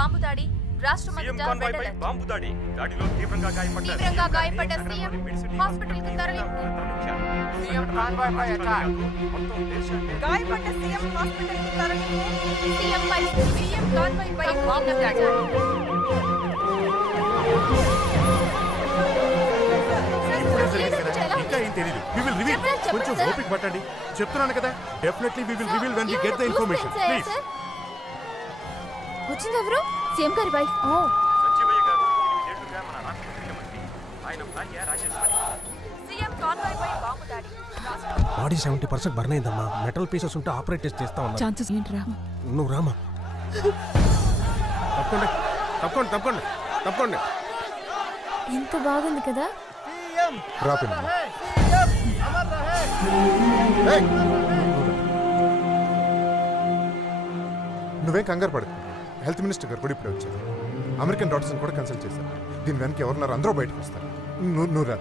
Bomb దాడి రాష్ట్రమంతటా bomb దాడి దాడిలో తీవ్రంగా గాయపడ్డ సీఎం హాస్పిటల్కి తరలింపు. సీఎం కాన్వాయ్ పై అటాక్. గాయపడ్డ సీఎం హాస్పిటల్కి తరలింపు. సీఎం కాన్వాయ్ పై బాంబు దాడి. ఇంకా ఏం తెలియదు. We will reveal. కొంచెం ఓపిక పట్టండి. చెప్తున్నాను కదా, definitely we will reveal when we get the information. Please. వచ్చింది ఎవరు? సీఎం గారి వైఫ్. సంజీవయ్య గారు ఏడుగా మన రాష్ట్ర ముఖ్యమంత్రి, ఆయన భార్య రాజేశ్వరి. సీఎం కాన్వాయ్ పై బాంబు దాడి. బాడీ 70% బర్న్ అయిందమ్మా. మెటల్ పీసెస్ ఉంటే ఆపరేట్ చేస్తా ఉన్నా. ఛాన్సెస్ ఏంట్రా? నువ్వు రామా. తప్పకుండా తప్పకుండా తప్పకుండా తప్పకుండా. ఎంత బాగుంది కదా. నువ్వేం కంగారు పడకు. హెల్త్ మినిస్టర్ గారు కూడా ఇప్పుడే వచ్చారు. అమెరికన్ డాక్టర్స్ కూడా కన్సల్ట్ చేశారు. దీని వెనక ఎవరున్నారు అందరూ బయటకు వస్తారు. నువ్వు రా.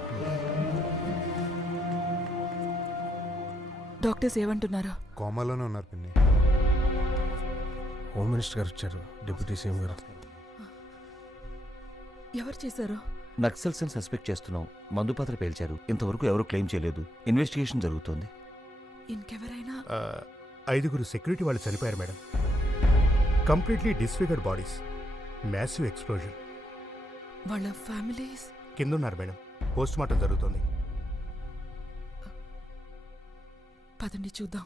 డాక్టర్స్ ఏమంటున్నారా? కోమాలోనే ఉన్నారు పిన్ని. హోమ్ మినిస్టర్ గారు వచ్చారు, డిప్యూటీ సీఎం గారు. ఎవరు చేశారు? నక్సల్స్ అని సస్పెక్ట్ చేస్తున్నాం. మందుపాత్ర పేల్చారు. ఇంతవరకు ఎవరు క్లెయిమ్ చేయలేదు. ఇన్వెస్టిగేషన్ జరుగుతోంది. ఇంకెవరైనా? 5 సెక్యూరిటీ వాళ్ళు చనిపోయారు madam. Completely disfigured bodies. Massive explosion. వాళ్ళ ఫ్యామిలీస్ కింద ఉన్నారు మేడం. పోస్ట్ మార్టం జరుగుతోంది. పదండి చూద్దాం.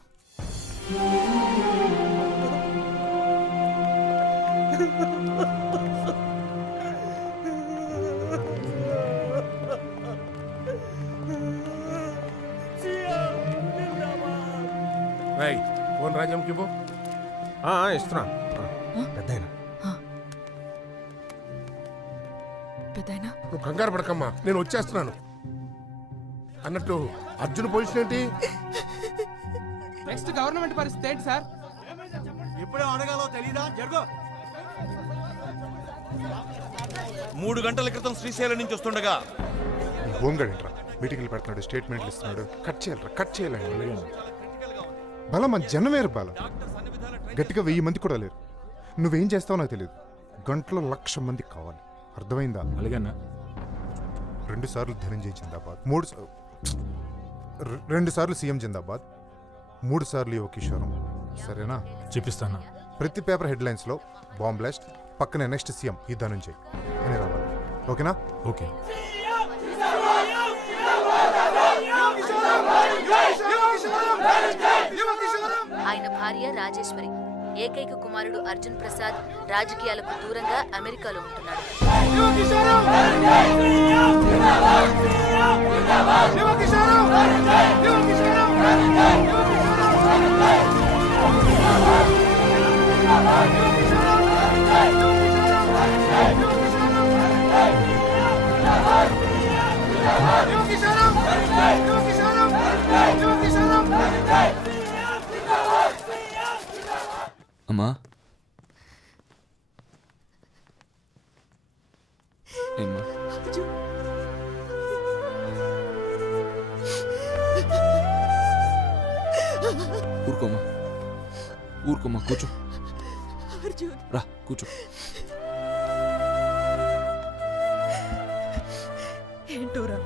ఫోన్ రాజ్యంకి ఇవ్వు. ఇస్తున్నా. పెద్దయినా పెద్దయినా నువ్వు కంగారు పడకమ్మా, నేను వచ్చేస్తున్నాను. అన్నట్టు అర్జున్ పొజిషన్ ఏంటి? నెక్స్ట్ గవర్నమెంట్ పరిస్థితి ఏంటి సార్? ఇప్పుడే అడగాలో తెలీదా? జరుగు. 3 గంటల క్రితం శ్రీశైలం నుంచి వస్తుండగా హోంగార్డ్ మీటింగ్లు పెడుతున్నాడు, స్టేట్మెంట్లు ఇస్తున్నాడు. కట్ చేయాలండి. బలం మన జనమేరు బలం. గట్టిగా 1000 మంది కూడా లేరు. నువ్వేం చేస్తావో నాకు తెలియదు. గంటలో 1,00,000 మంది కావాలి. అర్థమైందా? అలాగన్నా. 2 సార్లు ధనంజయ్ జిందాబాద్, 2 సార్లు సీఎం జిందాబాద్, 3 సార్లు యువ కిషోరం. సరేనా? చూపిస్తాను. ప్రతి పేపర్ హెడ్లైన్స్ లో బాంబ్ బ్లాస్ట్, పక్కనే నెక్స్ట్ సీఎం ఈ ధనంజయ్ అని రావాలి. ఓకేనా? ఓకే. ఆయన భార్య రాజేశ్వరి, ఏకైక కుమారుడు అర్జున్ ప్రసాద్ రాజకీయాలకు దూరంగా అమెరికాలో ఉంటున్నాడు. అమ్మా, ఊరుకోమ్మా, ఊరుకోమ్మా, కూర్చో. రా కూర్చో. ఏంటోరా?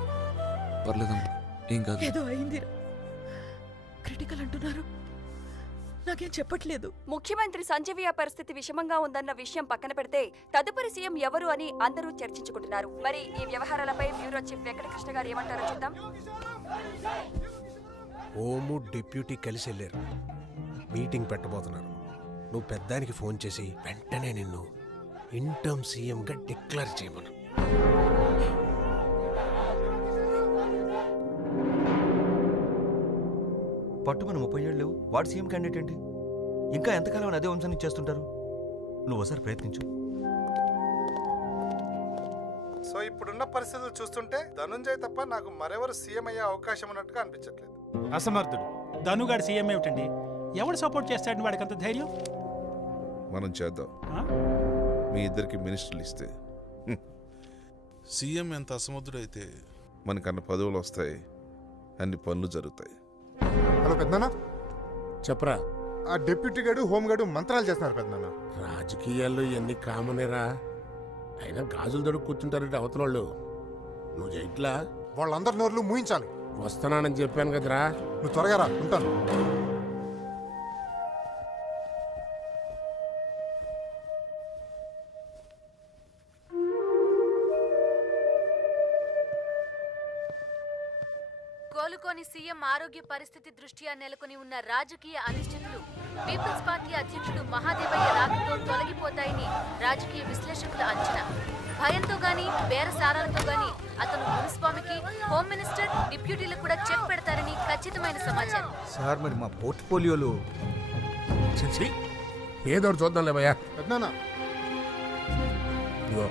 పర్లేదమ్మా, ఏం కాదు. ఏదో అయిందిరా. క్రిటికల్ అంటున్నారు, నాకేం చెప్పట్లేదు. ముఖ్యమంత్రి సంజీవయ్య పరిస్థితి విషమంగా ఉందన్న విషయం పక్కన పెడితే తదుపరి సీఎం ఎవరు అని అందరూ చర్చించుకుంటున్నారు. మరి ఈ వ్యవహారాలపై బ్యూరో చీఫ్ వెంకటకృష్ణ గారు ఏమంటారో చూద్దాం. హోము డిప్యూటీ కలిసి వెళ్ళారు, మీటింగ్ పెట్టబోతున్నారు. నువ్వు పెద్దానికి ఫోన్ చేసి వెంటనే నిన్ను ఇంటర్మ్ సీఎంగా డిక్లేర్ చేయమను. పట్టుమని 30 ఏళ్ళు లేవు. వాడు సీఎం క్యాండిడేట్ ఏంటి? ఇంకా ఎంతకాలం అదే వంశాన్ని చేస్తుంటారు? నువ్వు ఒకసారి ప్రయత్నించు. సో ఇప్పుడున్న పరిస్థితులు చూస్తుంటే ధనుంజయ్ తప్ప నాకు మరెవరు సీఎం అయ్యే అవకాశం ఉన్నట్టుగా అనిపించట్లేదు. అసమర్థుడు ధనుగాడు సీఎం ఏమిటండి? ఎవడు సపోర్ట్ చేస్తాడని వాడికి అంత ధైర్యం? మనం చేద్దాం. మీ ఇద్దరికి మినిస్టర్లు ఇస్తే సీఎం ఎంత అసమర్థుడైతే మనకన్నా పదవులు వస్తాయి, అన్ని పనులు జరుగుతాయి. హలో పెద్దనా, చెప్పరా. ఆ డిప్యూటీ గారు హోమ్ గార్డు మంత్రాలు చేస్తున్నారు పెద్దనాన్న. రాజకీయాల్లో ఇవన్నీ కామనేరా. అయినా గాజులు దొడుకు కూర్చుంటారంటే అవతల వాళ్ళు. నువ్వు చేయట్లా? వాళ్ళందరి నోర్లు మూయించాలి. వస్తున్నానని చెప్పాను కదరా. నువ్వు త్వరగా రా, ఉంటాను. కోలుకోని సీఎం ఆరోగ్య పరిస్థితి దృష్ట్యా నెలకొని ఉన్న రాజకీయ అనిశ్చితులు పీపుల్స్ పార్టీ అధ్యక్షుడు మహాదేవయ్య రాకతో తొలగిపోతాయని రాజకీయ విశ్లేషకుల అంచనా. భయంతో గాని బేరసారాలతో గాని అతను మునిస్వామికి హోమ్ మినిస్టర్ డిప్యూటీలు కూడా చెక్ పెడతారని ఖచ్చితమైన సమాచారం. సార్ మరి మా పోర్ట్ఫోలియోలో ఏదో చూద్దాంలే భయ్యా. పెద్దనాన్న ఇదిగో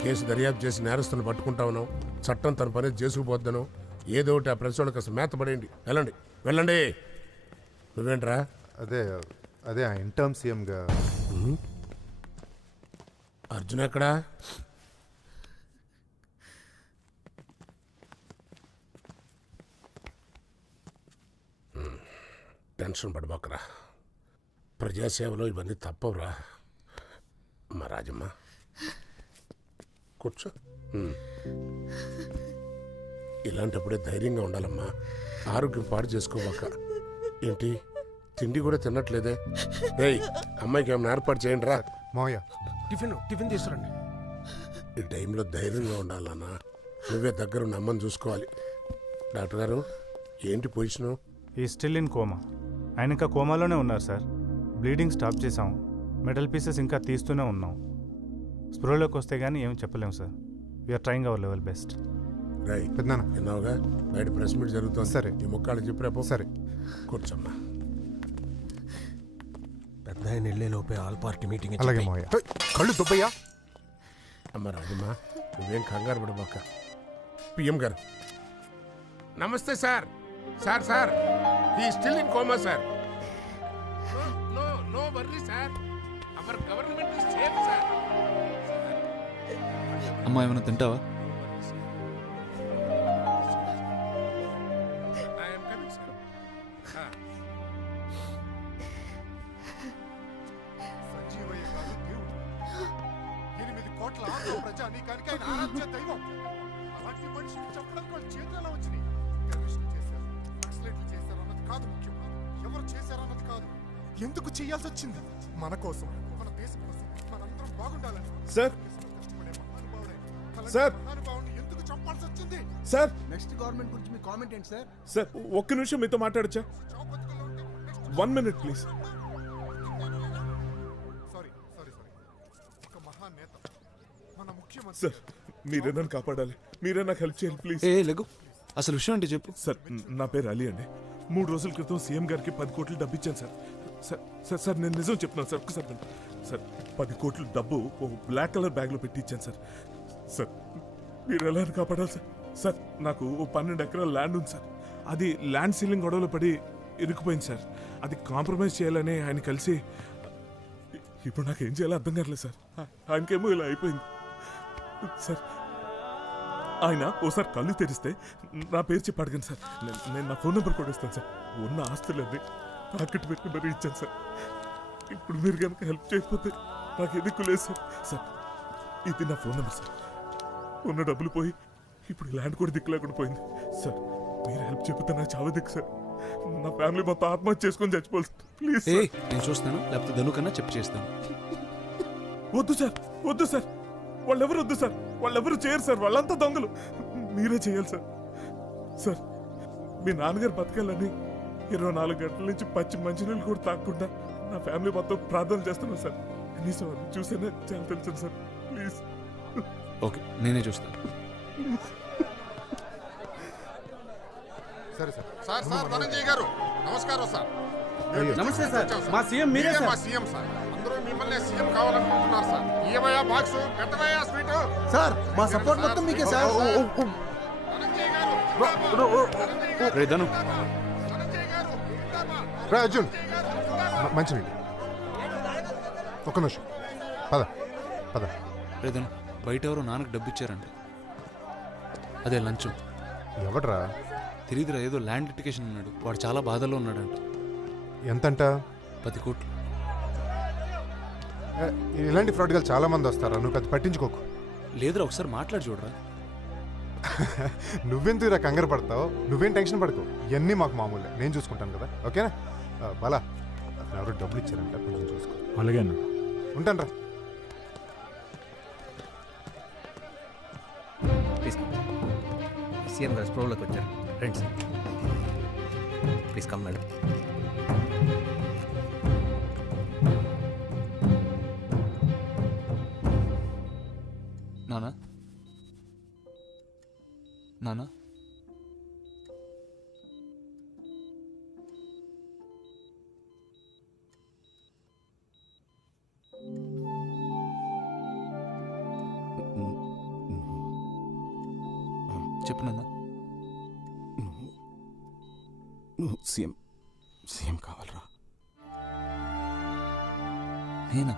కేసు దర్యాప్తు చేసి నేరస్తులను పట్టుకుంటా ఉన్నావు. చట్టం తన పని చేసుకుపోద్దాను. ఏదో ఒకటి ఆ ప్రెస్ వాళ్ళకి అసలు మేత పడేయండి. వెళ్ళండి వెళ్ళండి. నువ్వేంట్రా? అదే ఆ ఇంటర్మ్ సీఎంగా. అర్జున్ ఎక్కడా? టెన్షన్ పడబాకరా. ప్రజాసేవలో ఇవన్నీ తప్పవురా. మా రాజమ్మ కూర్చో. ఇలాంటప్పుడే ధైర్యంగా ఉండాలమ్మా. ఆరోగ్యం పాడు చేసుకోబాక. ఏంటి తిండి కూడా తినట్లేదే? ఏయ్ అమ్మాయికి ఏమైనా ఏర్పాటు చేయండి రా. మావయ్య టిఫిన్ తీసుకురండి. ఈ టైంలో ధైర్యంగా ఉండాలన్నా. నువ్వే దగ్గరున్న అమ్మని చూసుకోవాలి. డాక్టర్ గారు ఏంటి పొజిషను? ఈ స్టిల్ ఇన్ కోమా. ఆయన ఇంకా కోమాలోనే ఉన్నారు సార్. బ్లీడింగ్ స్టాప్ చేసాం. మెటల్ పీసెస్ ఇంకా తీస్తూనే ఉన్నాం. స్ప్రోలోకి వస్తే కానీ ఏం చెప్పలేము sir. We're trying our level best. Right పెద్దనాన్న విన్నావుగా, బయట ప్రెస్ మీట్ జరుగుతుంది. సరే. ఈ ముక్కాళ్ళకి చెప్పిరాపో. సరే కూర్చోమ్మా. పెద్ద ఆయన వెళ్ళే లోపే ఆల్ పార్టీ మీటింగ్. అలాగే మావయ్య. కళ్ళు దుబ్బయ్యా. అమ్మ రాజమ్మ నువ్వేం కంగారు పడబాక. పిఎం గారు నమస్తే sir. Sir he still in coma sir. No worry sir. Our government is safe sir. అమ్మా ఏమైనా తింటావా? ఎందుకు చేయాల్సి వచ్చింది? మన కోసం, మన దేశం కోసం, మనందరం బాగుండాలని. సార్ సార్ ఎందుకు చంపాల్సి వచ్చింది? సార్ నెక్స్ట్ గవర్నమెంట్ గురించి మీ కామెంట్ ఏంటి సార్? సార్ ఒక్క నిమిషం మీతో మాట్లాడచ్చా? 1 minute ప్లీజ్. సారీ ఒక మహానేత, మన ముఖ్యమంత్రి. సార్ మీరే నన్ను కాపాడాలి. మీరే నాకు హెల్ప్ చేయాలి ప్లీజ్. లెగు, అసలు విషయం అంటే చెప్పు. సార్ నా పేరు అలీ అండి. 3 రోజుల క్రితం సీఎం గారికి 10 కోట్లు డబ్బు ఇచ్చాను సార్. సార్ నేను నిజం చెప్తున్నాను సార్. ఒకసారి సార్ 10 కోట్లు డబ్బు ఒక బ్లాక్ కలర్ బ్యాగ్లో పెట్టి ఇచ్చాను సార్. సార్ మీరు ఎలా కాపాడాలి సార్? సార్ నాకు 12 ఎకరాల ల్యాండ్ ఉంది సార్. అది ల్యాండ్ సీలింగ్ గొడవలో పడి ఇరుక్కుపోయింది సార్. అది కాంప్రమైజ్ చేయాలని ఆయన కలిసి, ఇప్పుడు నాకు ఏం చేయాలో అర్థం కావట్లేదు సార్. ఆయనకేమో ఇలా అయిపోయింది సార్. ఆయన ఓసారి కళ్ళు తెరిస్తే నా పేరు చెప్పి అడగండి సార్. నేను నా ఫోన్ నెంబర్ కూడా ఇస్తాను సార్. ఉన్న ఆస్తులన్నీ తాకట్టు పెట్టి మరీ ఇచ్చాను సార్. ఇప్పుడు మీరు కనుక హెల్ప్ చేయకపోతే నాకు ఎదుక్కు లేదు సార్. సార్ ఇది నా ఫోన్ నెంబర్ సార్. ఉన్న డబ్బులు పోయి ఇప్పుడు ల్యాండ్ కూడా దిక్కు లేకుండా పోయింది సార్. మీరు హెల్ప్ చెప్పితే నాకు చావ దిక్కు సార్. నా ఫ్యామిలీ మొత్తం ఆత్మహత్య చేసుకొని చచ్చిపోవాలి సార్. ప్లీజ్ నేను చూస్తాను, లేకపోతే ధను కన్నా చెప్పు చేస్తాను. వద్దు సార్. వాళ్ళెవరు వద్దు సార్. వాళ్ళెవరు చేయరు సార్. వాళ్ళంతా దొంగలు. మీరే చేయాలి సార్. సార్ మీ నాన్నగారు బతకాలని 24 గంటల నుంచి పచ్చి మంచినీళ్ళు కూడా తాగకుండా నా ఫ్యామిలీ మొత్తం ప్రార్థన చేస్తున్నాను సార్. కనీసం అది చూసేనే చాలా తెలుసు సార్. ప్లీజ్. ఓకే నేనే చూస్తాను. సరే సార్ ధనంజయ్ గారు నమస్కారం సార్. నమస్తే సార్. మా సీఎం మీరే మా సార్. CM sir. అందరూ మిమ్మల్ని సీఎం కావాలనుకుంటున్నారు సార్. ఇయ్యవయ్యా బాక్స్, పెట్టవయ్యా స్వీట్. సార్ మా సపోర్ట్ మొత్తం మీకే సార్. ధనంజయ్ గారు, రే ధను, ధనంజయ్ గారు, రా అర్జున్, మంచి నీళ్ళు. ఒక్క నిమిషం, పద. రే ధను, బయట ఎవరో నాన్నకు డబ్బు ఇచ్చారంట. అదే లంచం. ఎవడ్రా? తెలియదురా, ఏదో ల్యాండ్ లిటికేషన్ అన్నాడు. వాడు చాలా బాధలో ఉన్నాడంట. ఎంతంట? 10 కోట్లు. ఇలాంటి ఫ్రాడ్గా చాలా మంది వస్తారా, నువ్వు పెద్ద పట్టించుకోకు. లేదురా, ఒకసారి మాట్లాడి చూడరా. నువ్వెందుకురా కంగారు పడతావు? నువ్వేం టెన్షన్ పడుకో, ఇవన్నీ మాకు మామూలే, నేను చూసుకుంటాను కదా. ఓకేనా? బాలా, ఎవరు డబ్బులు ఇచ్చారంట, కొంచెం చూసుకో. అలాగే అన్న. ఉంటాను రా. సీఎం గారు స్ప్రోలోకి వచ్చారు. రండి సార్, ప్లీజ్ కమ్ మేడం. నానా నానా చెప్పు నాన్న. నువ్వు సీఎం కావాలరా. నేనా?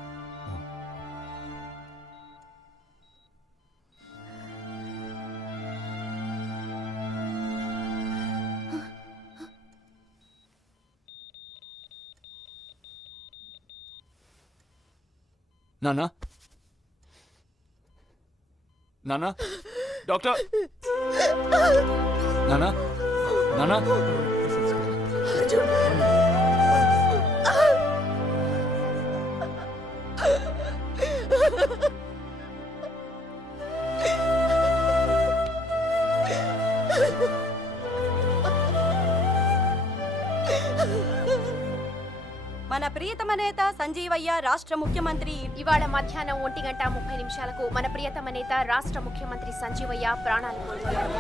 నానా నానా డాక్టర్ నానా నానా మన ప్రియతమ నేత సంజీవయ్య రాష్ట్ర ముఖ్యమంత్రి. ఇవాళ మధ్యాహ్నం 1:30 మన ప్రియతమ నేత రాష్ట్ర ముఖ్యమంత్రి సంజీవయ్య ప్రాణాలు కోల్పోయారు.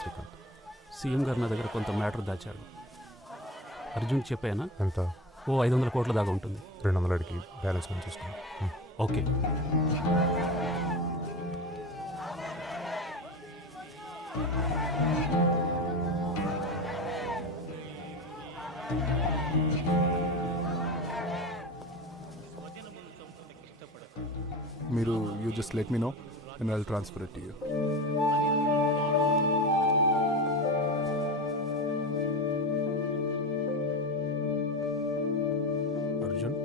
శ్రీకాంత్, సీఎం గారు నా దగ్గర కొంత మ్యాటర్ దాచారు. అర్జున్ చెప్పానా? ఎంత? 500 కోట్ల దాకా ఉంటుంది. 200 అడిగి బ్యాలెన్స్ మనం చూసుకున్నాం. ఓకే. మీరు you just let me know and I'll transfer it to you. Arjun,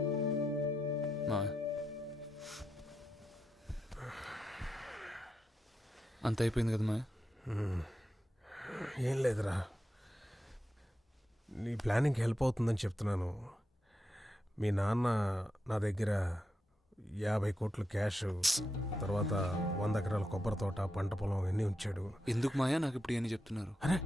అంత అయిపోయింది కదా మా? ఏం లేదురా, నీ ప్లానింగ్కి హెల్ప్ అవుతుందని చెప్తున్నాను. మీ నాన్న నా దగ్గర 50 కోట్లు క్యాష్, తర్వాత 100 ఎకరాల కొబ్బరి తోట, పంట పొలం అన్నీ ఉంచాడు. ఎందుకు మాయా నాకు ఇప్పుడు ఏమని చెప్తున్నారు? అరే,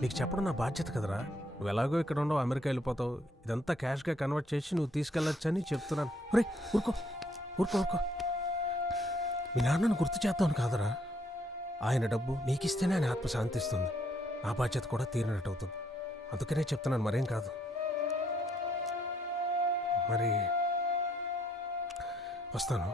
నీకు చెప్పడం నా బాధ్యత కదరా. నువ్వు ఎలాగో ఇక్కడ ఉండవు, అమెరికా వెళ్ళిపోతావు. ఇదంతా క్యాష్గా కన్వర్ట్ చేసి నువ్వు తీసుకెళ్ళొచ్చని చెప్తున్నాను. రే, ఊరుకో ఊరుకో ఊరుకో. మీ నాన్నను గుర్తు చేద్దామని కాదరా, ఆయన డబ్బు నీకిస్తేనే ఆయన ఆత్మ శాంతిస్తుంది, నా బాధ్యత కూడా తీరినట్టు అవుతుంది. అందుకనే చెప్తున్నాను, మరేం కాదు. మరి వస్తాను.